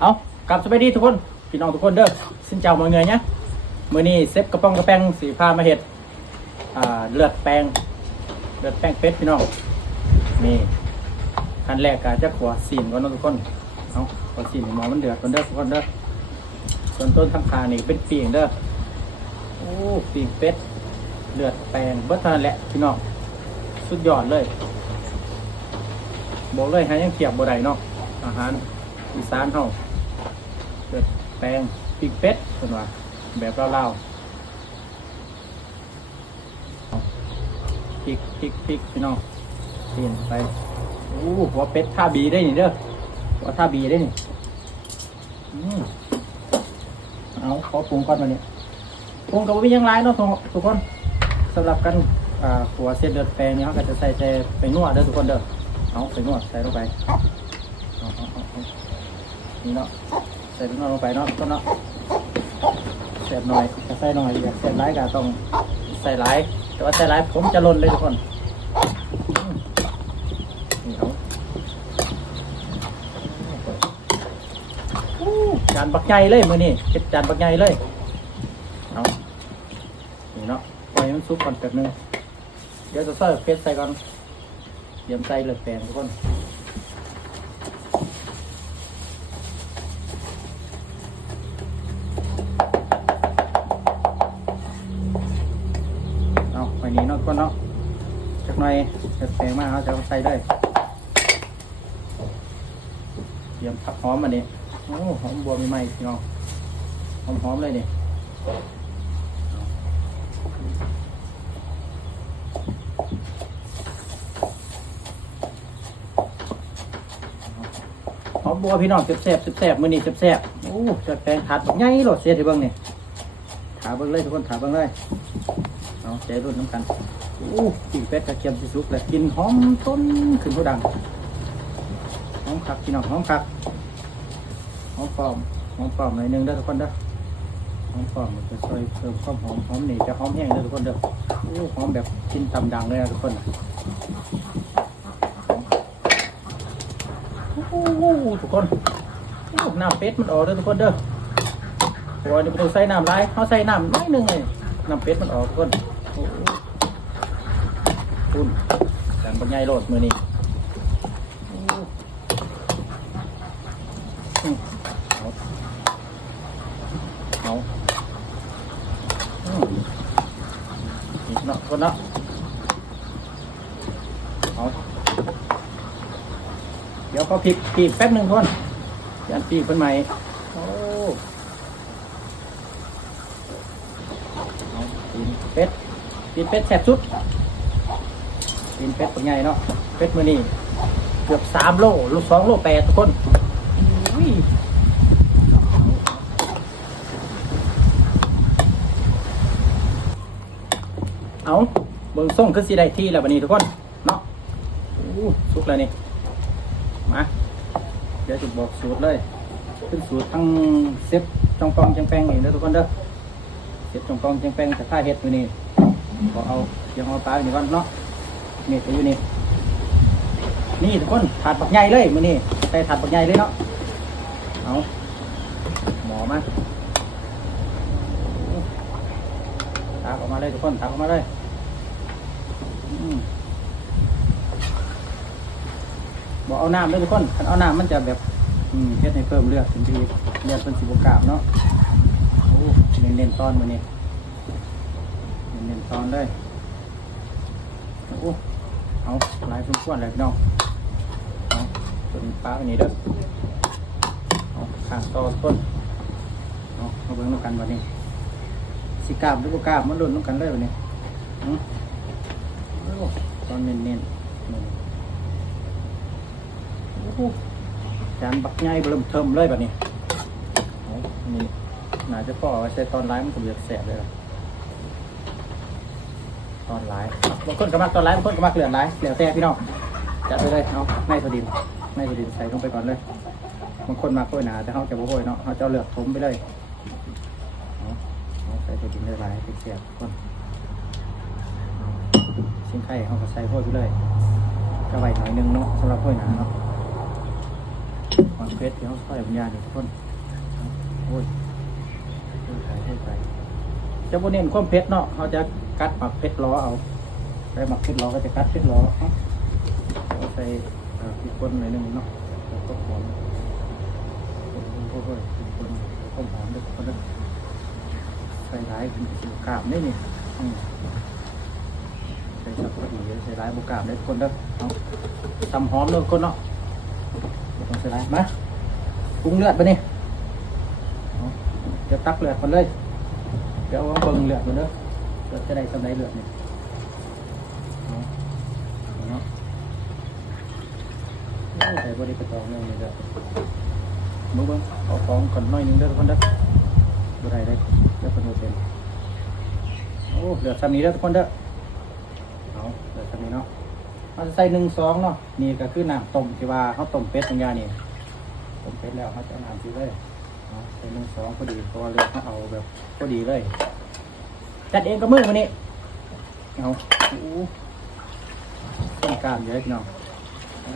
เอากลับสบายดีทุกคนพี่น้องทุกคนเด้อสินเจ้ามาเงยเนี่ยมือนี้เซฟกระป๋องกระแปงสีผ้ามาเห็ดอ่าเลือดแปลงเลือดแป้งเป็ดพี่น้องนี่ขั้นแรกก็จะขวซีนก่อนนะทุกคนเอาขวซีนหมอมันเดือดก่อนเด้อทุกคนเด้อส่วนต้นทั้งคานี่เป็นปีงเด้อโอ้ปีงเป็ดเลือดแปลงเบิดเท่านั้นแหละพี่น้องสุดยอดเลยบอกเลยหายังเทียบบ่ได้เนาะอาหารอีสานเฮา เลือดแปลงปีกเป็ดคนว่าแบบเล่าๆพริกพริกพริกพี่น้องเปลี่ยนไปโอ้หัวเป็ดท่าบีได้นี่เด้อหัวท่าบีได้นี่อืมเอาขอปรุงก่อนมาเนี่ยปรุงกับวิยังไรเนาะทุกทุกคนสำหรับกันหัวเส้นเลือดแปลงเนี่ยเขาก็จะใส่ใจไปนวดเด้อทุกคนเด้อเอาไปนวดใส่ลงไปนี่เนาะ ใส่น้ำลงไปเนาะก็เนาะเสียบหน่อยจะใส่หน่อยอยากเสียบร้ายก็ต้องใส่ร้าย แต่ว่าใส่ร้ายผมจะล่นเลยทุกคนอืมนี่เอาอู้จานบักใหญ่เลยมือนี่เก็บจานบักใหญ่เลยเอานี่เนาะปล่อยมันซุกก่อนแป๊บนึงเดี๋ยวจะใส่เพชรใส่ก่อนเตรียมใส่เลยแปลงทุกคน เอา ไปนี้เนาก้นเนาะจักหน่อยจะแพงมากเขาจะใส่ได้เตรียมผักหอมมาเนี่โอ้หอมบัวใหม่ๆพี่น้องหอมหอมเลยเนี่ยหอมบัวพี่น้องแซ่บๆแซ่บๆมือนี้แซ่บๆโอ้จะแปลงถาดแบบใหญ่โลดเสียทีเบิ่งนี่ยถาเบิ่งเลยทุกคนถาเบิ่งเลย เอาใจรุ่นน้ำกันอู้กินเป็ดกระเทียมสิสุกเลยกินหอมต้นขึ้นผู้ดังหอมคักพี่น้องหอมคักหอมปลอมหอมปลอมหน่อยนึงเด้อทุกคนเด้อหอมปลอมมันจะช่วยเพิ่มความหอมหอมนี่จะหอมแห้งเด้อทุกคนเด้ออู้หอมแบบกินตำดังเลยนะทุกคนอู้ทุกคนน้ำเป็ดมันออกเด้อทุกคนเด้อโอ้ยนี่ประตูใส่น้ำไรเขาใส่น้ำน้อยหนึงเลยน้ำเป็ดมันออกทุก้น โอ้โหคุณกันบรรยายโลดมือนี้เอาเอาอืมนี่เนาะคนเนาะเอาเดี๋ยวเขาพริกปีกแป๊บหนึ่งคนยันปีกเป็นใหม่โอ้เอาตีนเป็ดตีนเป็ดแสบสุด ตีนเป็ดเป็นไงเนาะเป็ดมือนี่เกือบสามโลลูกสองโลแปดทุกคนอุ้ยเอาเบิ่งส่งคือสีได้ที่แล้ววันนี้ทุกคนเนาะอู้สุกแล้วนี่มาเดี๋ยวจะบอกสูตรเลยขึ้นสูตรทั้งเซฟจองปองจังแปงเองเด้ทุกคนเด้อเห็ดจงกองจียงแปลงแต่าเห็ดอยู่นี่ก็เอาเจียงเอาปลาอยู่นี่ก่อนเนาะ นี่ตัวอยู่นี่ นี่ทุกคนถาดปักใหญ่เลยมือนี่ใส่ถาดปักใหญ่เลยเนาะ เอาหมอมาตากออกมาเลยทุกคนตากออกมาเลยบอกเอาน้ำเลยทุกคนคันเอาน้ำมันจะแบบเฮ็ดให้เพิ่มเลือดถึงทีเลือดเป็นสีบกาบเนาะเน้นเน้นตอนมาเนี่ยเน้นเน้นตอนเลยโอ้ เอาลายสมควรเลยพี่น้องเอาต้นปลาไปนี่เด้อเอาข้างต่อต้นเอามาเบิ่งน้ำกันวันนี้สิกาบหรือบ่กาบมันหล่นน้ำกันเลยวันนี้อืมโอ้ตอนเน้นเน้นโอ้โหจานบักใหญ่เริ่มเทิมเลยแบบนี้นี่น่าจะพอใช้ตอนไลฟ์มันก็เลือกแสบเลยล่ะ ตอนไลฟ์บางคนก็มักตอนไลฟ์บางคนก็มักเหลือไลฟ์เหลือแต่พี่น้องจัดไปเลยเอาในตัวดินในตัวดินใส่ลงไปก่อนเลยบางคนมักโอยหนาแต่เขาจะบ่โอยเนาะเขาจะเอาเหลือกถมไปเลยเอาเอาใส่ตัวดินเลยไลฟ์เสียบคนชิ้นไข่เขาก็ใส่โอยไปเลยก็ไว้หน่อยนึงเนาะสำหรับโอยหนาเนาะมักเพชรที่เขาใส่บรรยาทุกคนโอ้ยเท่ไปจะบนเน้นความเพชรเนาะเขาจะ กัดหมักเพชรล้อเอาไปหมักเพชรล้อก็จะกัดเพชรล้อเอาใส่เอ่อพริกป่นหน่อยหนึงเนาะแล้วก็หอมคนๆค่อยๆพริกป่นต้มหอมด้วยคนเด้ใส่ร้ายเป็นกราบได้นี่ใส่สับพอดีใส่ร้ายบุกราบได้คนเด้เอาตำหอมเลยคนเนาะต้องใส่ไรมาปรุงเลือดไปนี่เอาเดี๋ยวตักเลือดก่อนเลย เดี๋ยวเอาเบิ่งเลือดก่อนเด้อ เลือดจะได้สำไรเลือดนี่เอาเอาเนาะใส่บริกระตองเนี่ยนี่เด้อมึงเบิ่งเอาของก่อนน่อยหนึงเด้อทุกคนเด้อบ่ได้ได้เดี๋ยวคนโดนเต็มโอ้เลือดซ้ำนี้เด้อทุกคนเด้อเอาเลือดซ้ำนี้เนาะเราจะใส่หนึ่งซองเนาะนี่ก็คือน้ำต้มที่ว่าเขาต้มเป็ดตรงยานี่ต้มเป็ดแล้วเขาจะเอาน้ำซีเลยใส่หนึ่งซองพอดีเพราะว่าเลือกเขาเอาแบบพอดีเลย จัดเองกับมือวันนี้เอาโอ้ต้นกล้ามเยอะพี่น้องโอ้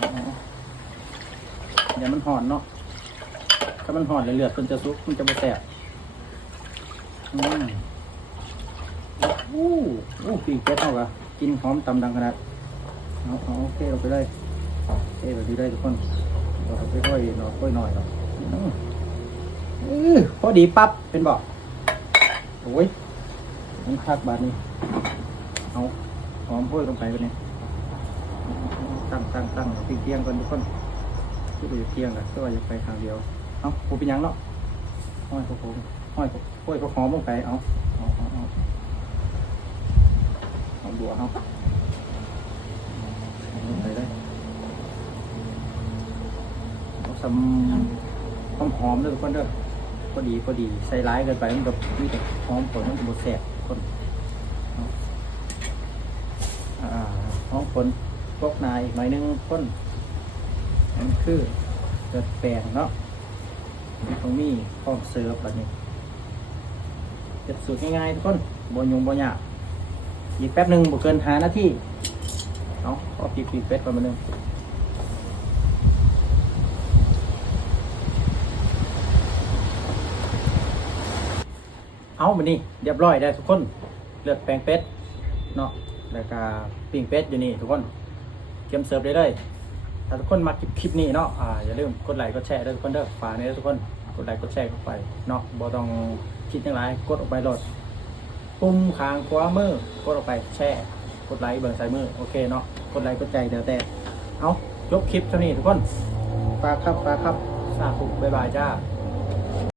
เอาๆเดี๋ยวมันห่อนเนาะถ้ามันห่อนเลยเลือดมันจะซุกมันจะไม่แตกอืมอู้อู้ปีกเป็ดเอากะกินหอมตำดังขนาดเอาเอาโอเคเราไปเลยเอ้แบบนี้ได้ทุกคนเราค่อยๆหน่อยค่อยหน่อยครับอือพอดีปั๊บเป็นบอก โอ้ยมันคักบาดนี้เอาหอมโพ้ยลงไปกันเนี่ยตั้งตั้งตั้งตีเตียงก่อนทุกคนที่ไปเตียงกันก็ว่าจะไปทางเดียว เอาผมเป็นยังเนาะห้อยพวกผมห้อยห้อยพวกหอมลงไป เอาเอาเอาเอาเอาบัวเอาใส่ได้เอาสำหอมหอมเลยทุกคนเด้อ พอดีพอดีใส่ร้ายเกินไปมันกับมีแต่หอมผลมันจะบดแสบคนเอาอ่าหอมผลพวกนายอีกหน่อยนึงคนนั่นคือเกิดแปลงเนาะตรงนี้พร้อมเสิร์ฟแบบนี้เก็บสูตรง่ายๆทุกคนบ่ยงบ่ยากอีกแป๊บหนึ่งบ่เกินหานาทีเอาเอาปีกปีกเป็ดก่อนมาหนึ่ง เอามานี่เรียบร้อยได้ทุกคนเลือดแปลงเป็ดเนาะแล้วก็ปิ้งเป็ดอยู่นี่ทุกคนเตรียมเสิร์ฟได้เลยถ้าทุกคนมาคลิปคลิปนี้เนาะอ่าอย่าลืมกดไลค์กดแชร์ด้วยทุกคนเด้อฝากในทุกคนกดไลค์กดแชร์เข้าไปเนาะบ่ต้องคิดย่างไรกดออกไปโหลดปุ่มค้างขวามือกดออกไปแช่กดไลค์เบิร์ซ้ายมือโอเคเนาะกดไลค์กดใจเดี๋ยวแต่เอายกคลิปเท่านี้ทุกคนฝากครับฝากครับสาธุบ๊ายบายจ้า